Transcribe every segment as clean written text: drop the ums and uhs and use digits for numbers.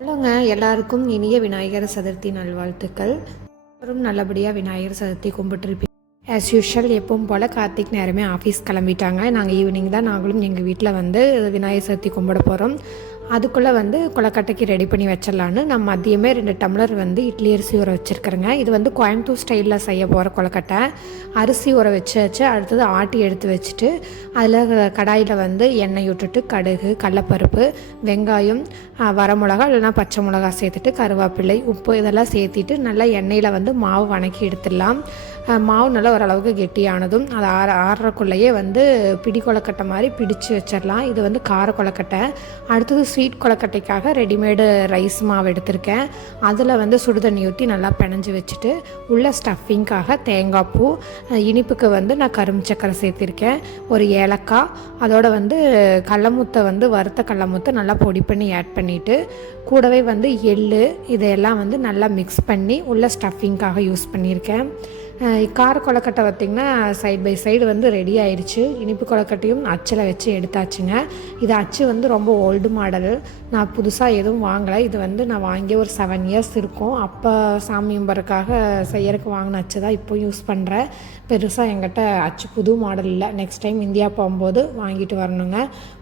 ஹலோங்க, எல்லாருக்கும் இனிய விநாயகர் சதுர்த்தி நல்வாழ்த்துக்கள். அப்புறம் நல்லபடியாக விநாயகர் சதுர்த்தி கும்பிட்டுருப்பீங்க. ஆஸ் யூஷுவல் எப்பவும் போல் கார்த்திக் நேரமே ஆஃபீஸ் கிளம்பிட்டாங்க. நாங்கள் ஈவினிங் தான் நாங்களும் எங்கள் வீட்டில் வந்து விநாயகர் சதுர்த்தி கும்பிட போகிறோம். அதுக்குள்ளே வந்து கொலக்கட்டைக்கு ரெடி பண்ணி வச்சிடலான்னு நான் மதியமே 2 டம்ளர் வந்து இட்லி அரிசி ஊற வச்சுருக்கிறேங்க. இது வந்து கோயம்புத்தூர் ஸ்டைலில் செய்ய போகிற கொலக்கட்டை. அரிசி ஊற வச்சு அடுத்தது ஆட்டி எடுத்து வச்சுட்டு அதில் கடாயில் வந்து எண்ணெய் விட்டுட்டு கடுகு, கடலப்பருப்பு, வெங்காயம், வரமிளகா இல்லைனா பச்சை மிளகா சேர்த்துட்டு கருவேப்பிலை, உப்பு இதெல்லாம் சேர்த்திட்டு நல்லா எண்ணெயில் வந்து மாவு வணக்கி எடுத்துடலாம். மாவு நல்லா ஓரளவுக்கு கெட்டியானதும் அது ஆறுறக்குள்ளேயே வந்து பிடி கொலக்கட்டை மாதிரி பிடிச்சு வச்சிடலாம். இது வந்து கார கொலக்கட்டை. அடுத்தது ஸ்வீட் கொலக்கட்டைக்காக ரெடிமேடு ரைஸ் மாவு எடுத்திருக்கேன். அதில் வந்து சுடுதண்ணி ஊற்றி நல்லா பிணைஞ்சி வச்சுட்டு உள்ள ஸ்டஃபிங்காக தேங்காய் பூ, இனிப்புக்கு வந்து நான் கரும்பு சக்கரை சேர்த்திருக்கேன், ஒரு ஏலக்காய், அதோட வந்து கடலமுத்தை வந்து வறுத்த கடலமுத்தை நல்லா பொடி பண்ணி ஆட் பண்ணிவிட்டு கூடவே வந்து எள்ளு இதையெல்லாம் வந்து நல்லா மிக்ஸ் பண்ணி உள்ள ஸ்டஃபிங்காக யூஸ் பண்ணியிருக்கேன். கார கொலக்கட்டை பார்த்திங்கன்னா சைட் பை சைடு வந்து ரெடி ஆயிடுச்சு. இனிப்பு கொலக்கட்டையும் அச்சில் வச்சு எடுத்தாச்சுங்க. இது அச்சு வந்து ரொம்ப ஓல்டு மாடல், நான் புதுசாக எதுவும் வாங்கலை. இது வந்து நான் வாங்கி ஒரு 7 இயர்ஸ் இருக்கும். அப்போ சாமி கும்பிட்றதுக்காக செய்யறதுக்கு வாங்கின அச்சு தான் இப்போ யூஸ் பண்ணுறேன். பெருசாக என்கிட்ட அச்சு புது மாடல் இல்லை. நெக்ஸ்ட் டைம் இந்தியா போகும்போது வாங்கிட்டு வரணுங்க.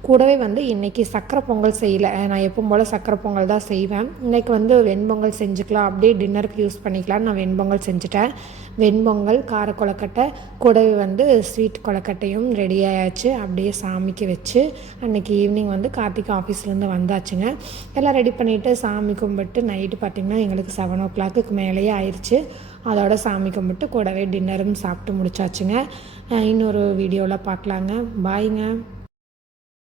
கூடவே வந்து இன்றைக்கி சக்கரை பொங்கல் செய்யலை. நான் எப்பவும் போல் சக்கரை பொங்கல் தான் செய்வேன். இன்றைக்கி வந்து வெண்பொங்கல் செஞ்சுக்கலாம், அப்படியே டின்னருக்கு யூஸ் பண்ணிக்கலான்னு நான் வெண்பொங்கல் செஞ்சுட்டேன். வெண்பொங்கல், கார கொலக்கட்டை, கூடவே வந்து ஸ்வீட் கொலக்கட்டையும் ரெடி ஆயாச்சு. அப்படியே சாமிக்கு வச்சு அன்றைக்கி ஈவினிங் வந்து கார்த்திக் ஆஃபீஸ்லேருந்து வந்தாச்சுங்க. எல்லாம் ரெடி பண்ணிவிட்டு சாமி கும்பிட்டு நைட்டு பார்த்திங்கன்னா எங்களுக்கு 7 o'clock மேலேயே ஆயிடுச்சு. அதோட சாமி கும்பிட்டு கூடவே டின்னரும் சாப்பிட்டு முடிச்சாச்சுங்க. இன்னொரு வீடியோவில் பார்க்கலாங்க. பாய்ங்க.